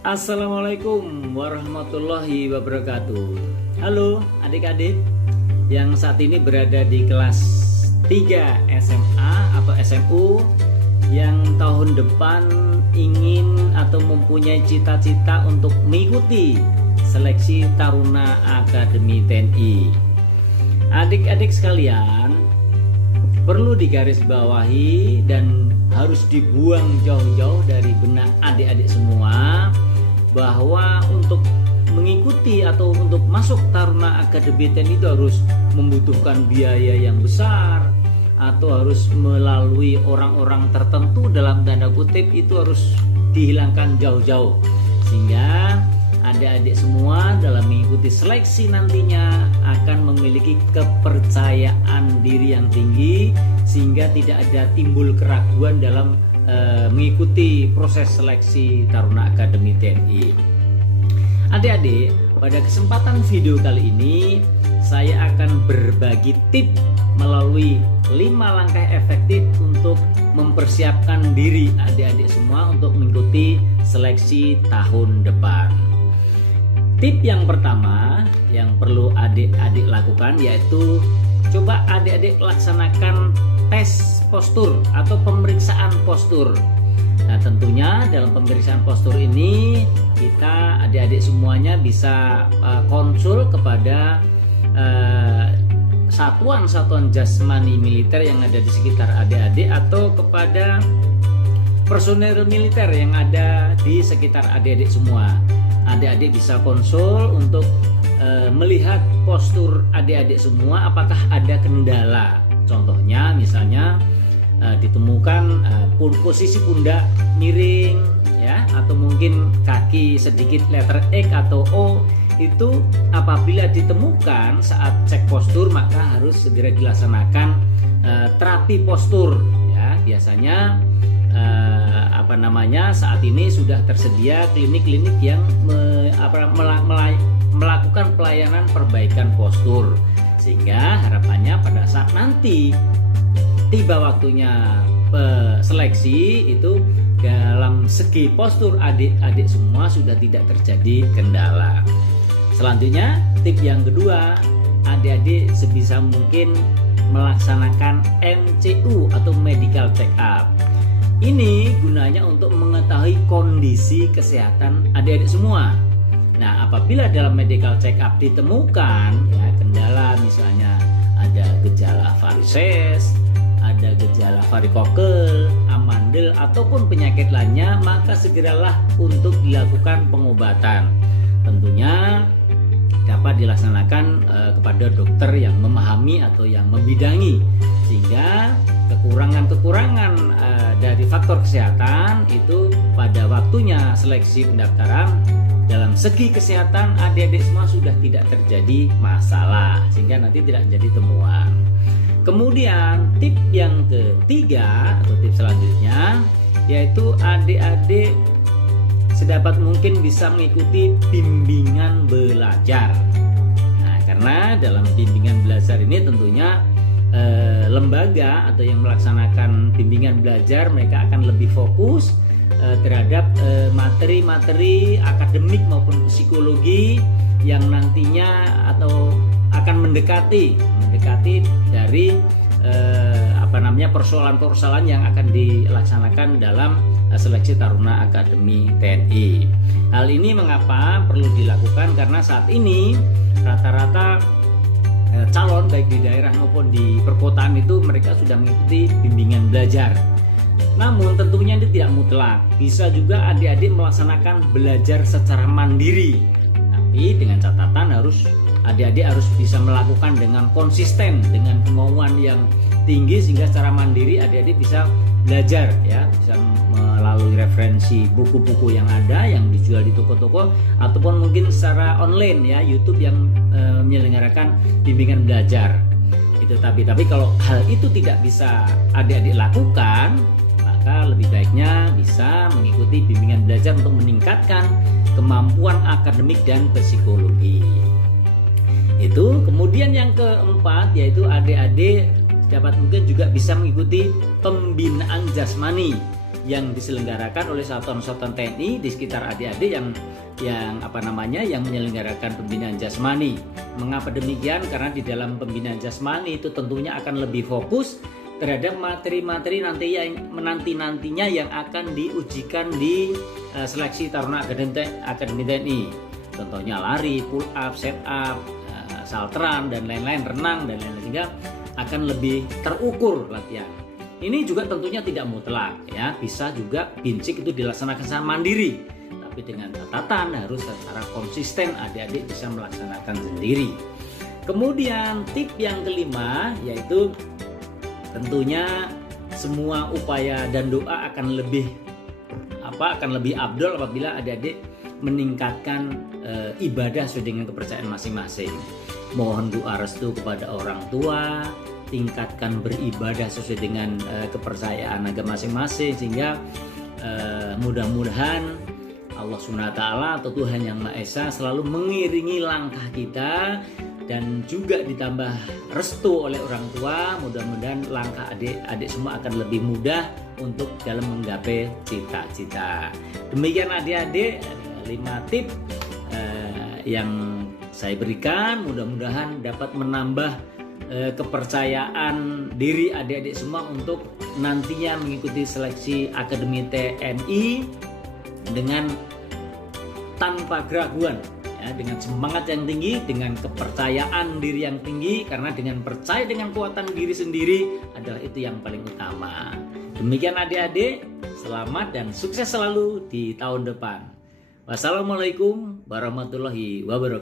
Assalamualaikum warahmatullahi wabarakatuh. Halo adik-adik yang saat ini berada di kelas 3 SMA atau SMU, yang tahun depan ingin atau mempunyai cita-cita untuk mengikuti seleksi Taruna Akademi TNI. Adik-adik sekalian, perlu digarisbawahi dan harus dibuang jauh-jauh dari benak adik-adik semua bahwa untuk mengikuti atau untuk masuk Taruna Akademi TNI itu harus membutuhkan biaya yang besar atau harus melalui orang-orang tertentu, dalam tanda kutip itu harus dihilangkan jauh-jauh, sehingga adik-adik semua dalam mengikuti seleksi nantinya akan memiliki kepercayaan diri yang tinggi sehingga tidak ada timbul keraguan dalam mengikuti proses seleksi Taruna Akademi TNI. Adik-adik, pada kesempatan video kali ini saya akan berbagi tips melalui 5 langkah efektif untuk mempersiapkan diri adik-adik semua untuk mengikuti seleksi tahun depan. Tip yang pertama yang perlu adik-adik lakukan yaitu coba adik-adik laksanakan tes postur atau pemeriksaan postur. Nah, tentunya dalam pemeriksaan postur ini kita adik-adik semuanya bisa konsul kepada satuan-satuan jasmani militer yang ada di sekitar adik-adik atau kepada personel militer yang ada di sekitar adik-adik semua. Adik-adik bisa konsul untuk melihat postur adik-adik semua apakah ada kendala. Contohnya misalnya ditemukan posisi pundak miring ya, atau mungkin kaki sedikit letter X atau O. Itu apabila ditemukan saat cek postur maka harus segera dilaksanakan terapi postur ya. Biasanya saat ini sudah tersedia klinik-klinik yang melakukan pelayanan perbaikan postur, sehingga harapannya pada saat nanti tiba waktunya seleksi itu dalam segi postur adik-adik semua sudah tidak terjadi kendala. Selanjutnya tip yang kedua, adik-adik sebisa mungkin melaksanakan MCU atau medical check up. Ini gunanya untuk mengetahui kondisi kesehatan adik-adik semua. Nah, apabila dalam medical check up ditemukan ya kendala, misalnya ada gejala varises, ada gejala varikokel, amandel ataupun penyakit lainnya, maka segeralah untuk dilakukan pengobatan. Tentunya dapat dilaksanakan kepada dokter yang memahami atau yang membidangi, sehingga kekurangan-kekurangan dari faktor kesehatan itu pada waktunya seleksi pendaftaran dalam segi kesehatan adik-adik semua sudah tidak terjadi masalah, sehingga nanti tidak menjadi temuan. Kemudian tip yang ketiga atau tips selanjutnya yaitu adik-adik sedapat mungkin bisa mengikuti bimbingan belajar. Nah, karena dalam bimbingan belajar ini tentunya lembaga atau yang melaksanakan bimbingan belajar mereka akan lebih fokus terhadap materi-materi akademik maupun psikologi yang nantinya atau akan mendekati dari persoalan-persoalan yang akan dilaksanakan dalam seleksi Taruna Akademi TNI. Hal ini mengapa perlu dilakukan? Karena saat ini rata-rata calon baik di daerah maupun di perkotaan itu mereka sudah mengikuti bimbingan belajar. Namun tentunya ini tidak mutlak. Bisa juga adik-adik melaksanakan belajar secara mandiri. Tapi dengan catatan adik-adik harus bisa melakukan dengan konsisten, dengan kemauan yang tinggi, sehingga secara mandiri adik-adik bisa belajar ya, bisa melalui referensi buku-buku yang ada yang dijual di toko-toko ataupun mungkin secara online ya, YouTube yang menyelenggarakan bimbingan belajar. Itu tapi kalau hal itu tidak bisa adik-adik lakukan, maka lebih baiknya bisa mengikuti bimbingan belajar untuk meningkatkan kemampuan akademik dan psikologi. Itu. Kemudian yang keempat yaitu adik-adik dapat mungkin juga bisa mengikuti pembinaan jasmani. yang diselenggarakan oleh satuan-satuan TNI di sekitar adik-adik yang menyelenggarakan pembinaan jasmani. Mengapa demikian? Karena di dalam pembinaan jasmani itu tentunya akan lebih fokus terhadap materi-materi nantinya yang akan diujikan di seleksi Taruna Akademi TNI. Contohnya lari, pull up, set up, salteran dan lain-lain, renang dan lain-lain, sehingga akan lebih terukur latihan. Ini juga tentunya tidak mutlak ya, bisa juga bincik itu dilaksanakan secara mandiri, tapi dengan catatan harus secara konsisten adik-adik bisa melaksanakan sendiri. Kemudian tip yang kelima yaitu tentunya semua upaya dan doa akan lebih afdol apabila adik-adik meningkatkan ibadah sesuai dengan kepercayaan masing-masing. Mohon doa restu kepada orang tua, tingkatkan beribadah sesuai dengan kepercayaan agama masing-masing, sehingga mudah-mudahan Allah SWT atau Tuhan Yang Maha Esa selalu mengiringi langkah kita, dan juga ditambah restu oleh orang tua. Mudah-mudahan langkah adik-adik semua akan lebih mudah untuk dalam menggapai cita-cita. Demikian adik-adik 5 tip yang saya berikan, mudah-mudahan dapat menambah kepercayaan diri adik-adik semua untuk nantinya mengikuti seleksi Akademi TNI dengan tanpa keraguan ya, dengan semangat yang tinggi, dengan kepercayaan diri yang tinggi, karena dengan percaya dengan kekuatan diri sendiri adalah itu yang paling utama. Demikian adik-adik, selamat dan sukses selalu di tahun depan. Wassalamualaikum warahmatullahi wabarakatuh.